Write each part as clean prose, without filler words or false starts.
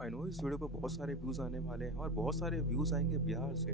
I know इस video पे बहुत सारे व्यूज़ आने वाले हैं और बहुत सारे व्यूज़ आएंगे बिहार से।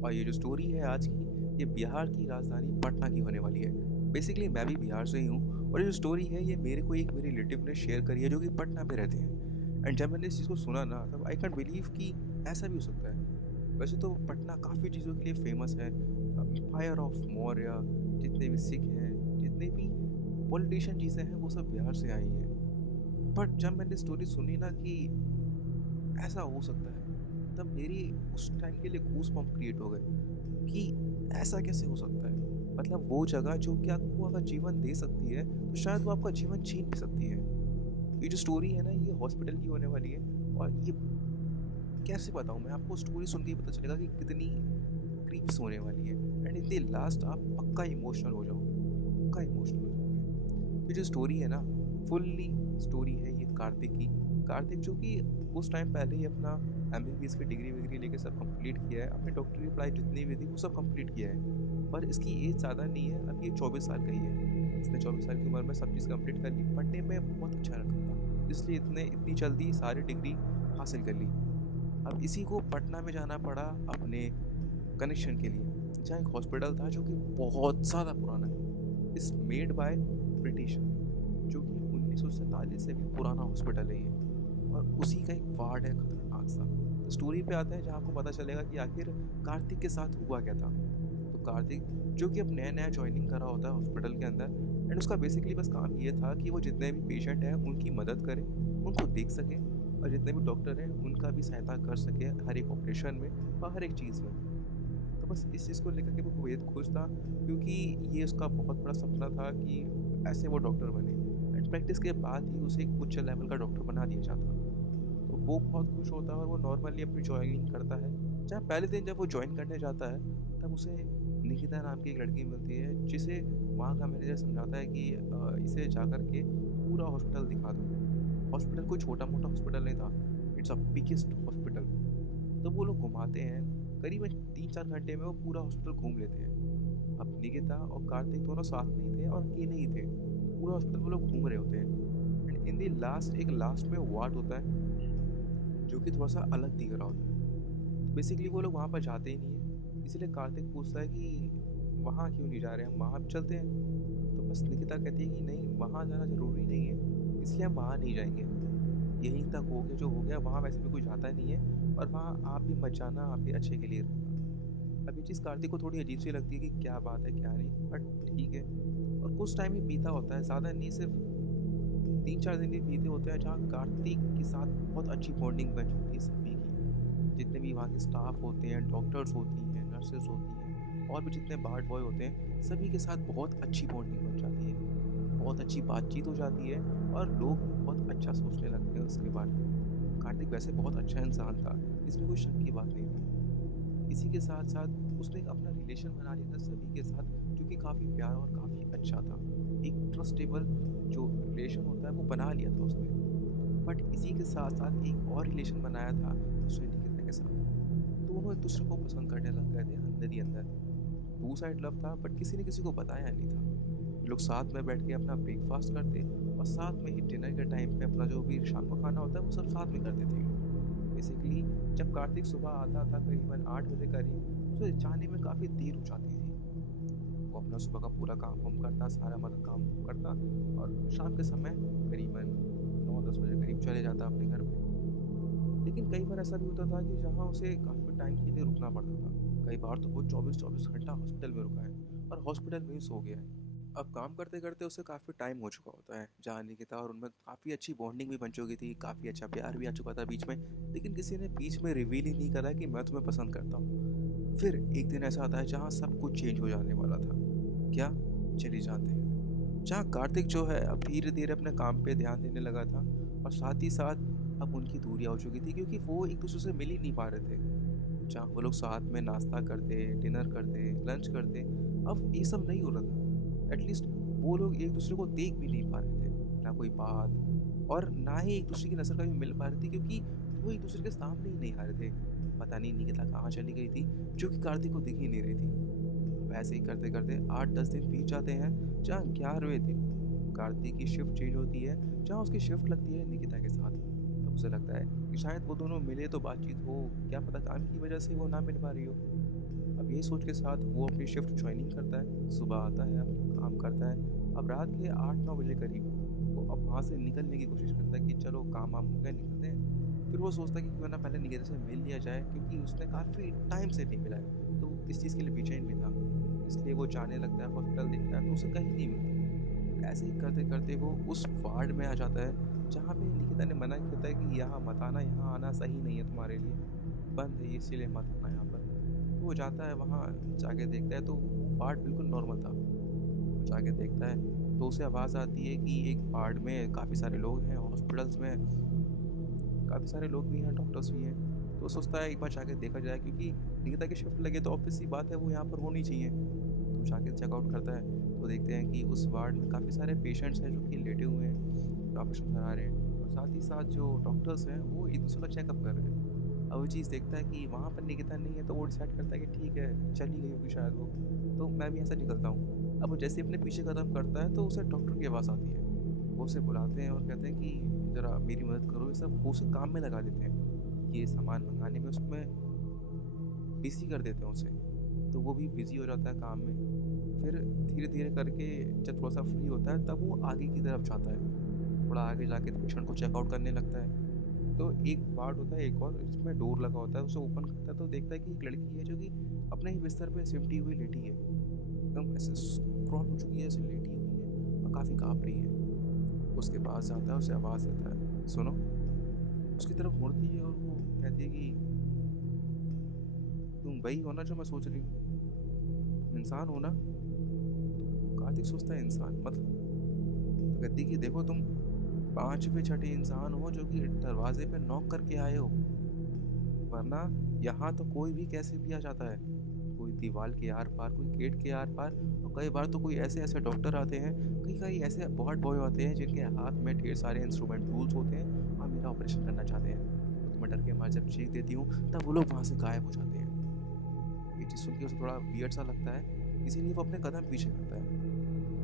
और ये जो स्टोरी है आज की, ये बिहार की राजधानी पटना की होने वाली है। बेसिकली मैं भी बिहार से ही हूँ और ये जो स्टोरी है ये मेरे को एक मेरे रिलेटिव ने शेयर करी है जो कि पटना पे रहते हैं। एंड जब मैंने इस चीज़ को सुना ना तब आई कैंट बिलीव कि ऐसा भी हो सकता है। वैसे तो पटना काफ़ी चीज़ों के लिए फेमस है। फायर ऑफ मौर्य, जितने भी सिख हैं, जितने भी पॉलिटिशियन चीज़ें हैं वो सब बिहार से आई हैं। बट जब मैंने स्टोरी सुनी ना कि ऐसा हो सकता है, तब मेरी उस टाइम के लिए गूज़बम्प क्रिएट हो गए कि ऐसा कैसे हो सकता है। मतलब वो जगह जो कि आपको अगर जीवन दे सकती है तो शायद वो आपका जीवन छीन भी सकती है। ये जो स्टोरी है ना ये हॉस्पिटल की होने वाली है। और ये कैसे बताऊँ मैं आपको, स्टोरी सुन के ही पता चलेगा कि कितनी क्रीप्स होने वाली है। एंड इन द लास्ट आप पक्का इमोशनल हो जाओगे, पक्का इमोशनल हो जाओगे। ये जो स्टोरी है ना, फुल्ली स्टोरी है ये कार्तिक की। कार्तिक जो कि कुछ टाइम पहले ही अपना एमबीबीएस की डिग्री विग्री लेके सब कंप्लीट किया है, अपनी डॉक्टरी की पढ़ाई जितनी भी थी वो सब कंप्लीट किया है। पर इसकी एज ज़्यादा नहीं है, अभी ये 24 साल का ही है। इसने 24 साल की उम्र में सब चीज़ कंप्लीट कर ली। पढ़ने में बहुत अच्छा रखा था, इसलिए इतनी जल्दी सारी डिग्री हासिल कर ली। अब इसी को पटना में जाना पड़ा अपने कनेक्शन के लिए, जहाँ एक हॉस्पिटल था जो कि बहुत ज़्यादा पुराना है। इस मेड बाय ब्रिटिश, जो कि 1947 से भी पुराना हॉस्पिटल है ये। और उसी का एक वार्ड है खतरनाक सा। तो स्टोरी पे आता है जहाँ आपको पता चलेगा कि आखिर कार्तिक के साथ हुआ क्या था। तो कार्तिक जो कि अब नया नया ज्वाइनिंग करा होता है हॉस्पिटल के अंदर, एंड उसका बेसिकली बस काम ये था कि वो जितने भी पेशेंट हैं उनकी मदद करे, उनको देख सके, और जितने भी डॉक्टर हैं उनका भी सहायता कर सके हर एक ऑपरेशन में और हर एक चीज़ में। तो बस इस चीज़ को लेकर के वो बेहद खुश था, क्योंकि ये उसका बहुत बड़ा सपना था कि ऐसे वो डॉक्टर बने। एंड प्रैक्टिस के बाद ही उसे एक उच्च लेवल का डॉक्टर बना दिया जाता। तो वो बहुत खुश होता है और वो नॉर्मली अपनी जॉइनिंग करता है। जहाँ पहले दिन जब वो जॉइन करने जाता है तब उसे निकिता नाम की एक लड़की मिलती है, जिसे वहाँ का मैनेजर समझाता है कि इसे जा कर के पूरा हॉस्पिटल दिखा दो। हॉस्पिटल कोई छोटा मोटा हॉस्पिटल नहीं था, इट्स अ बिगेस्ट हॉस्पिटल। तो वो लोग घुमाते हैं, करीबन 3-4 घंटे में वो पूरा हॉस्पिटल घूम लेते हैं। अब निकिता और कार्तिक दोनों साथ में ही थे और अकेले ही थे, पूरा हॉस्पिटल वो लोग घूम रहे होते हैं। एंड इन दी लास्ट एक लास्ट में वार्ड होता है जो कि थोड़ा सा अलग दिख रहा होता है। बेसिकली वो लोग वहाँ पर जाते ही नहीं है, इसलिए कार्तिक पूछता है कि वहाँ क्यों नहीं जा रहे, हम वहाँ चलते हैं। तो बस निकिता कहती है कि नहीं, वहाँ जाना ज़रूरी नहीं है, इसलिए हम वहाँ नहीं जाएंगे। यहीं तक हो गया जो हो गया, वहाँ वैसे भी कोई जाता नहीं है और वहाँ आप भी मत जाना, आपके अच्छे के लिए रहना। अब ये चीज़ कार्तिक को थोड़ी अजीब सी लगती है कि क्या बात है क्या नहीं, बट ठीक है। और कुछ टाइम ही बीता होता है, ज़्यादा नहीं, सिर्फ 3-4 दिन ही बीते होते हैं, जहाँ कार्तिक के साथ बहुत अच्छी बॉन्डिंग बन जाती है सभी की। जितने भी वहाँ के स्टाफ होते हैं, डॉक्टर्स होती हैं, नर्सेज होती हैं, और भी जितने वार्ड बॉय होते हैं, सभी के साथ बहुत अच्छी बॉन्डिंग बन जाती है, बहुत अच्छी बातचीत हो जाती है और लोग भी बहुत अच्छा सोचने लगते हैं उसके बारे में। कार्तिक वैसे बहुत अच्छा इंसान था, इसमें कोई शक की बात नहीं थी। इसी के साथ साथ उसने अपना रिलेशन बना लिया था सभी के साथ, जो कि काफ़ी प्यारा और काफ़ी अच्छा था। एक ट्रस्टेबल जो रिलेशन होता है वो बना लिया था उसने। बट इसी के साथ साथ एक और रिलेशन बनाया था उसने निकिता के साथ। दोनों एक दूसरे को पसंद करने लग गए थे अंदर ही अंदर। टू साइड लव था, बट किसी ने किसी को बताया नहीं था। लोग साथ में बैठ के अपना ब्रेकफास्ट करते और साथ में ही डिनर के टाइम पे अपना जो भी शाम का खाना होता है वो सब साथ में करते थे। बेसिकली जब कार्तिक सुबह आता था करीबन 8 बजे करीब, उसे जाने में काफ़ी देर हो जाती थी। वो अपना सुबह का पूरा काम वाम करता, सारा मतलब काम करता, और शाम के समय करीबन 9-10 बजे करीब चले जाता अपने घर पे। लेकिन कई बार ऐसा भी होता था कि जहाँ उसे काफ़ी टाइम के लिए रुकना पड़ता था। कई बार तो वो 24-24 घंटा हॉस्पिटल में रुका है और हॉस्पिटल में ही सो गया है। अब काम करते करते उसे काफ़ी टाइम हो चुका होता है जहाँ निकिता और उनमें काफ़ी अच्छी बॉन्डिंग भी बन चुकी थी, काफ़ी अच्छा प्यार भी आ चुका था बीच में। लेकिन किसी ने बीच में रिवील ही नहीं करा कि मैं तुम्हें पसंद करता हूँ। फिर एक दिन ऐसा आता है जहाँ सब कुछ चेंज हो जाने वाला था। क्या, चलिए जानते हैं। जहाँ कार्तिक जो है अब धीरे धीरे अपने काम पे ध्यान देने लगा था, और साथ ही साथ अब उनकी दूरियाँ हो चुकी थी क्योंकि वो एक दूसरे से मिल ही नहीं पा रहे थे। जहाँ वो लोग साथ में नाश्ता करते, डिनर करते, लंच करते, अब ये सब नहीं हो रहा था। एटलीस्ट वो लोग एक दूसरे को देख भी नहीं पा रहे थे, ना कोई बात, और ना ही एक दूसरे की नज़र कभी मिल पा रही थी, क्योंकि वो एक दूसरे के सामने ही नहीं आ रहे थे। पता नहीं निकिता कहाँ चली गई थी, जो कि कार्तिक को दिख ही नहीं रही थी। वैसे ही करते करते 8-10 दिन बीत जाते हैं, जहाँ 11वें दिन कार्तिक की शिफ्ट चेंज होती है, जहाँ उसकी शिफ्ट लगती है निकिता के साथ। तब उसे लगता है कि शायद वो दोनों मिले तो बातचीत हो, क्या पता काम की वजह से वो ना मिल पा रही हो। अब यही सोच के साथ वो अपनी शिफ्ट ज्वाइनिंग करता है, सुबह आता है, अपना काम करता है। अब रात के 8-9 बजे करीब वो अब वहाँ से निकलने की कोशिश करता है कि चलो काम वाम हो गया, निकलते हैं। फिर वो सोचता है कि क्यों ना पहले निकिता से मिल लिया जाए, क्योंकि उसने काफ़ी टाइम से नहीं मिला है, तो इस चीज़ के लिए बेचैन भी था। इसलिए वो जाने लगता है, हॉस्पिटल देखता है तो उसे कहीं नहीं मिलती। ऐसे ही करते-करते वो उस वार्ड में आ जाता है, जहाँ पे निकिता ने मना किया था कि यहाँ मत आना, यहाँ आना सही नहीं है तुम्हारे लिए, बंद है ये, इसीलिए मत आना यहाँ पर। तो वो जाता है वहाँ, जाके देखता है तो वो वार्ड बिल्कुल नॉर्मल था। वो जाके देखता है तो उसे आवाज़ आती है कि एक वार्ड में काफ़ी सारे लोग हैं, हॉस्पिटल्स में काफ़ी सारे लोग भी हैं, डॉक्टर्स भी हैं। तो वो सोचता है एक बार जाके देखा जाए, क्योंकि निकिता की शिफ्ट लगे तो ऑब्वियस सी बात है वो यहाँ पर होनी चाहिए। तो जाके चेकआउट करता है तो देखते हैं कि उस वार्ड में काफ़ी सारे पेशेंट्स हैं जो कि लेटे हुए हैं, ऑपरेशन करा रहे हैं, और साथ ही साथ जो डॉक्टर्स हैं वो एक दूसरे का चेकअप कर रहे हैं। अब वो चीज़ देखता है कि वहाँ पर निकिता नहीं है, तो वो डिसाइड करता है कि ठीक है, चली गई होगी शायद वो, तो मैं भी यहाँ से निकलता हूँ। अब वो जैसे ही अपने पीछे कदम करता है तो उसे डॉक्टर की आवाज़ आती है। वो उसे बुलाते हैं और कहते हैं कि ज़रा मेरी मदद करो, ये सब वो उसे काम में लगा देते हैं, ये सामान मंगाने में उसमें बिज़ी कर देते हैं उसे। तो वो भी बिज़ी हो जाता है काम में। फिर धीरे-धीरे करके जब थोड़ा-सा फ्री होता है तब वो आगे की तरफ जाता है। थोड़ा आगे जाके पेशेंट को चेकआउट करने लगता है। तो एक वार्ड होता है एक और, जिसमें डोर लगा होता है, उसे ओपन करता है तो देखता है कि एक लड़की है जो कि अपने ही बिस्तर पे सिमटी हुई लेटी है। एकदम ऐसे स्क्रॉल हो चुकी है, ऐसे लेटी हुई है और काफ़ी काँप रही है। उसके पास जाता है, उसे आवाज़ देता है, "सुनो।" उसकी तरफ मुड़ती है और वो कहती है कि तुम वही हो ना जो मैं सोच रही हूँ? तुम इंसान हो ना? तो कार्तिक सोचता है इंसान मतलब? तो कहती है कि देखो तुम 5वें छठे इंसान हो जो कि दरवाजे पे नॉक करके आए हो, वरना यहाँ तो कोई भी कैसे भी आ जाता है। कोई दीवार के आर-पार, कोई गेट के आर-पार, और कई बार तो कोई ऐसे-ऐसे डॉक्टर आते हैं, कई-कई ऐसे वार्ड बॉय होते हैं जिनके हाथ में ढेर सारे इंस्ट्रूमेंट टूल्स होते हैं और मेरा ऑपरेशन करना चाहते हैं। तो मैं डर के मारे जब चीख देती हूँ, तब वो लोग वहाँ से गायब हो जाते हैं। ये चीज़ सुन के उसे थोड़ा वियर्ड सा लगता है, इसीलिए वो अपने कदम पीछे करता है।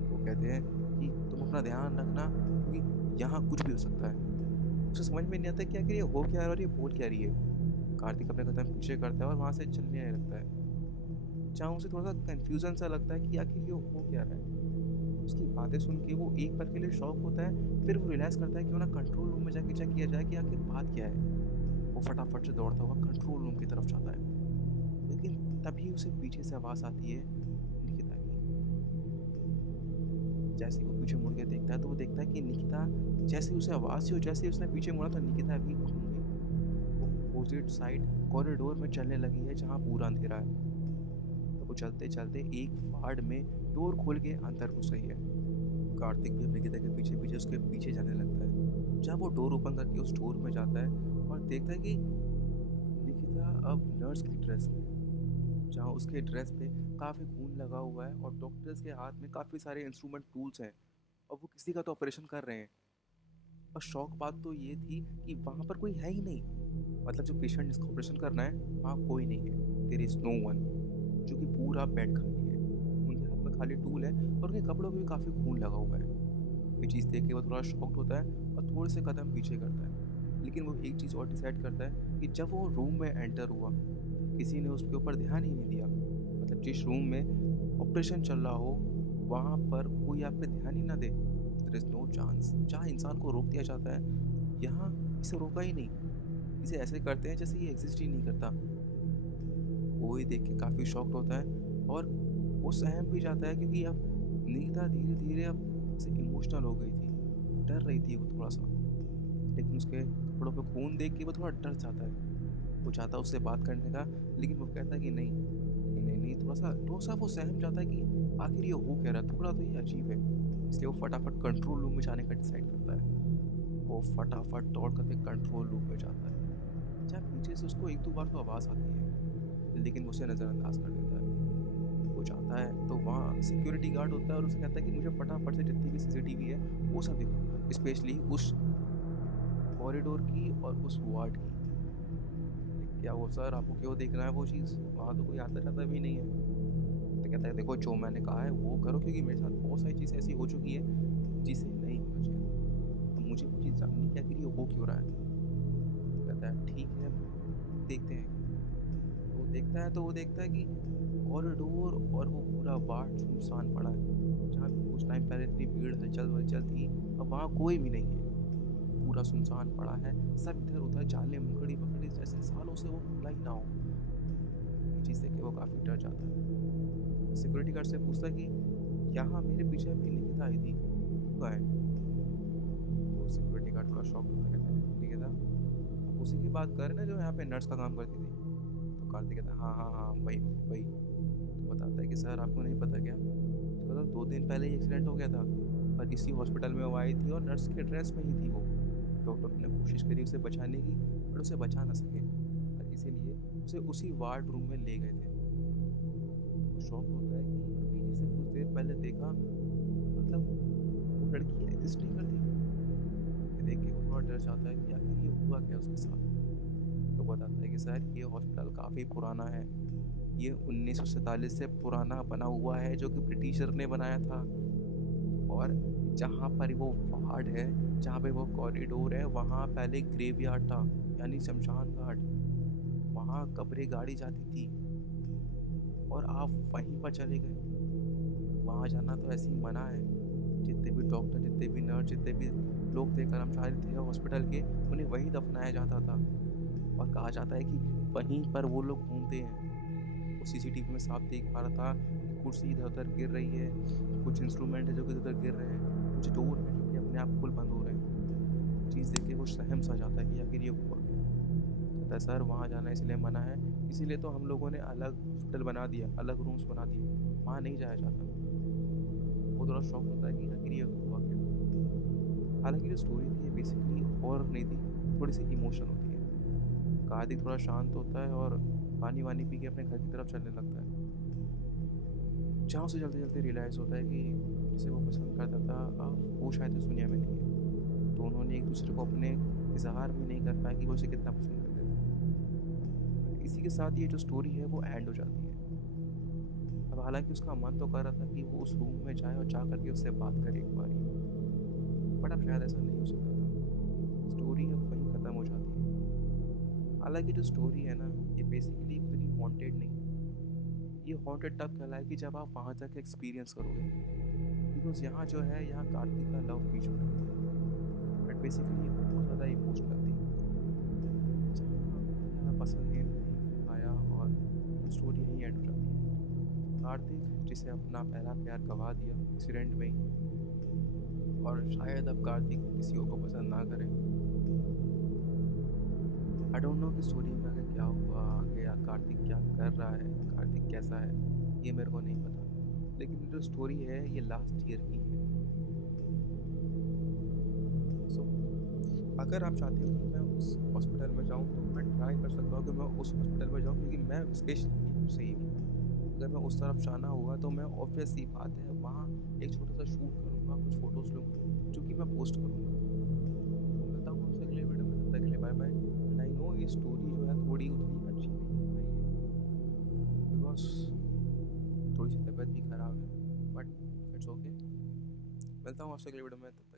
वो कहते हैं कि तुम अपना ध्यान रखना, क्योंकि यहाँ कुछ भी हो सकता है। उसे समझ में नहीं आता कि आखिर ये हो क्या रहा है और ये बोल क्या रही है। कार्तिक अपने कदम पीछे करता है और वहाँ से चलने लगता है। जहाँ उसे थोड़ा-सा कन्फ्यूज़न सा लगता है कि आखिर ये हो क्या रहा है। उसकी बातें सुन के वो एक पल के लिए शॉक होता है, फिर वो रियलाइज़ करता है क्यों ना कंट्रोल रूम में जाके चेक किया जाए कि आखिर बात क्या है। वो फटाफट से दौड़ता हुआ कंट्रोल रूम की तरफ जाता है। लेकिन तभी उसे पीछे से आवाज़ आती है निकिता की। जैसे ही वो पीछे मुड़ के देखता है तो वो देखता है कि निकिता, जैसे ही उसे आवाज़ हुई, जैसे ही उसने पीछे मुड़ा तो निकिता भी घूम गई। वो अपोज़िट साइड कॉरिडोर में चलने लगी है जहाँ पूरा अंधेरा है। तो वो चलते-चलते एक वार्ड में डोर खोल के अंदर घुस गई है। कार्तिक भी निकिता के पीछे-पीछे उसके पीछे जाने लगता है। जब वो डोर ओपन करके उस डोर में जाता है और देखता है कि निकिता अब नर्स की ड्रेस में है, जहाँ उसके ड्रेस पे काफ़ी खून लगा हुआ है और डॉक्टर्स के हाथ में काफ़ी सारे इंस्ट्रूमेंट टूल्स हैं और वो किसी का तो ऑपरेशन कर रहे हैं। और शॉक बात तो ये थी कि वहाँ पर कोई है ही नहीं। मतलब जो पेशेंट जिसका ऑपरेशन करना है, वहाँ कोई नहीं है। देयर इज़ नो वन, जो कि पूरा बेड खाली है। उनके हाथ में खाली टूल है और उनके कपड़ों पे भी काफ़ी खून लगा हुआ है। ये चीज़ देख के वो थोड़ा शॉक्ड होता है और थोड़े से कदम पीछे करता है। लेकिन वो एक चीज़ और डिसाइड करता है कि जब वो रूम में एंटर हुआ, किसी ने उसके ऊपर ध्यान ही नहीं दिया। मतलब जिस रूम में ऑपरेशन चल रहा हो, वहाँ पर कोई आप पे ध्यान ही ना दे। There is no chance. जहाँ इंसान को रोक दिया जाता है, यहाँ इसे रोका ही नहीं। इसे ऐसे करते हैं जैसे ये एग्ज़िस्ट ही नहीं करता। वो ये देख के काफ़ी शॉक्ड होता है और वो सहम भी जाता है, क्योंकि अब निकिता धीरे-धीरे अब ऐसे इमोशनल हो गई थी। डर रही थी वो थोड़ा-सा। लेकिन उसके कपड़ों पे खून देख के वो थोड़ा डर जाता है। वो चाहता है उससे बात करने का, लेकिन वो कहता है कि नहीं, नहीं, नहीं, नहीं, थोड़ा-सा वो सहम जाता है कि आखिर ये हो क्या रहा है, थोड़ा तो ये अजीब है। इसलिए वो फटाफट कंट्रोल रूम में जाने का डिसाइड करता है। वो फटाफट दौड़ करके कंट्रोल रूम में जाता है। जहाँ पीछे से उसको 1-2 बार तो आवाज़ आती है, लेकिन वो उसे नज़रअंदाज कर देता है। वो जाता है तो वहाँ सिक्योरिटी गार्ड होता है और उसे कहता है कि मुझे फटाफट से जितनी भी सीसीटीवी है, वो सब दिखाओ, स्पेशली उस कॉरिडोर की और उस वार्ड की। क्या वो सर आपको क्यों देखना है वो चीज़? वहाँ तो कोई आता-जाता भी नहीं है। तो कहता है देखो जो मैंने कहा है वो करो, क्योंकि मेरे साथ बहुत सारी चीज़ें ऐसी हो चुकी है जिसे नहीं होना चाहिए। अब मुझे वो चीज़ जाननी है कि आखिर ये हो क्यों रहा है? कहता है ठीक है देखते हैं। वो देखता है तो वो देखता है कि कॉरिडोर और वो पूरा वार्ड सुनसान पड़ा है, जहाँ पे कुछ टाइम पहले इतनी भीड़ हलचल वलचल थी, अब वहाँ कोई भी नहीं है। पूरा सुनसान पड़ा है, सब इधर उधर जाले मुकड़ी पकड़ी, जैसे सालों से वो खुला ही ना हो। ये चीज़ देख के वो काफ़ी डर जाता है। सिक्योरिटी गार्ड से पूछता है कि यहाँ मेरे पीछे अभी निकिता आई थी, कहाँ है? तो सिक्योरिटी गार्ड थोड़ा शॉक होता है, कहता है निकिता, आप उसी की बात कर रहे हैं ना जो यहाँ पे नर्स का काम करती थी? तो कार्तिक कहता है हाँ हाँ हाँ वही वही। तो बताता है कि सर आपको नहीं पता क्या, मतलब 2 दिन पहले ही एक्सीडेंट हो गया था और इसी हॉस्पिटल में वो आई थी और नर्स के ड्रेस में ही थी वो। डॉक्टर ने कोशिश करी उसे बचाने की, पर उसे बचा ना सके और इसीलिए उसे उसी वार्ड रूम में ले गए थे। वो शॉक होता है कि अभी जिसे कुछ देर पहले देखा, मतलब वो लड़की एग्जिस्ट नहीं करती। ये देख के वो थोड़ा डर जाता है कि आखिर ये हुआ क्या उसके साथ। तो बताता है कि सर ये हॉस्पिटल काफ़ी पुराना है, ये 1947 से पुराना बना हुआ है, जो कि ब्रिटिशर ने बनाया था। और जहाँ पर वो वार्ड है, जहाँ पे वो कॉरिडोर है, वहाँ पहले ग्रेवयार्ड था, यानी शमशान घाट। वहाँ कब्रें गाड़ी जाती थी और आप वहीं पर चले गए। वहाँ जाना तो ऐसे ही मना है। जितने भी डॉक्टर, जितने भी नर्स, जितने भी लोग थे, कर्मचारी थे हॉस्पिटल के, उन्हें वहीं दफनाया जाता था। और कहा जाता है कि वहीं पर वो लोग घूमते हैं। वो सीसीटीवी में साफ देख पा रहा था कि कुर्सी इधर उधर गिर रही है, कुछ इंस्ट्रूमेंट है जो कि इधर उधर गिर रहे हैं, कुछ डोर है जो कि अपने आप खुल बंद हो रहे हैं। चीज़ देख के वो सहम सा जाता है कि आखिर ये हुआ क्या। कहता है सर वहाँ जाना इसलिए मना है, इसीलिए तो हम लोगों ने अलग हॉस्पिटल बना दिया, अलग रूम्स बना दिए, वहाँ नहीं जाया जाता। वो थोड़ा शौक होता है कि आखिर ये हुआ क्या। हालांकि जो स्टोरी थी ये बेसिकली हॉरर नहीं थी, थोड़ी सी इमोशन होती है। कार्तिक थोड़ा शांत होता है और पानी वानी पी के अपने घर की तरफ चलने लगता है, जहाँ उसे चलते चलते रियलाइज़ होता है कि जिसे वो पसंद करता था अब वो शायद इस दुनिया में नहीं है। तो उन्होंने एक दूसरे को अपने इजहार भी नहीं कर पाया कि वो उसे कितना पसंद करते थे। इसी के साथ ये जो स्टोरी है वो एंड हो जाती है। अब हालांकि उसका मन तो कर रहा था कि वो उस रूम में जाए और जा करके उससे बात करे एक बार, बट अब शायद ऐसा नहीं हो सकता था। स्टोरी अब वहीं ख़त्म हो जाती है। हालांकि जो स्टोरी है ना, ये बेसिकली उतनी हॉन्टेड नहीं है। ये हॉन्टेड तब कहलाएगी जब आप वहाँ जाके एक्सपीरियंस करोगे, बिकॉज यहाँ जो है, यहाँ कार्तिक का लव भी जुड़ा है, बट बेसिकली ये बहुत ज़्यादा इमोशनल थी, जहाँ मेरा पसंद ही नहीं आया और ये स्टोरी यहीं एंड हो जाती है। कार्तिक जिसे अपना पहला प्यार गवा दिया एक्सीडेंट में ही, और शायद अब कार्तिक किसी और को पसंद ना करे। आई डोंट नो कि स्टोरी में आगे क्या हुआ, आगे या कार्तिक क्या कर रहा है, कार्तिक कैसा है, ये मेरे को नहीं पता। लेकिन जो स्टोरी है ये लास्ट ईयर की है। सो अगर आप चाहते हो कि मैं उस हॉस्पिटल में जाऊँ तो मैं ट्राई कर सकता हूँ कि मैं उस हॉस्पिटल में जाऊँ, क्योंकि मैं स्पेशली से ही हूँ। अगर मैं उस तरफ जाना हुआ तो मैं ऑब्वियस सी बात है वहाँ एक छोटा सा शूट करूँगा, कुछ फ़ोटोज़ लूँगा जो कि मैं पोस्ट करूँगा। तो मिलता हूँ आपसे अगले वीडियो में, तब तक के लिए bye bye. And I know ये स्टोरी जो है थोड़ी उतनी अच्छी नहीं हो रही है, बिकॉज थोड़ी सी तबीयत भी ख़राब है, बट इट्स ओके। मिलता हूँ आपसे अगले वीडियो में, तब तक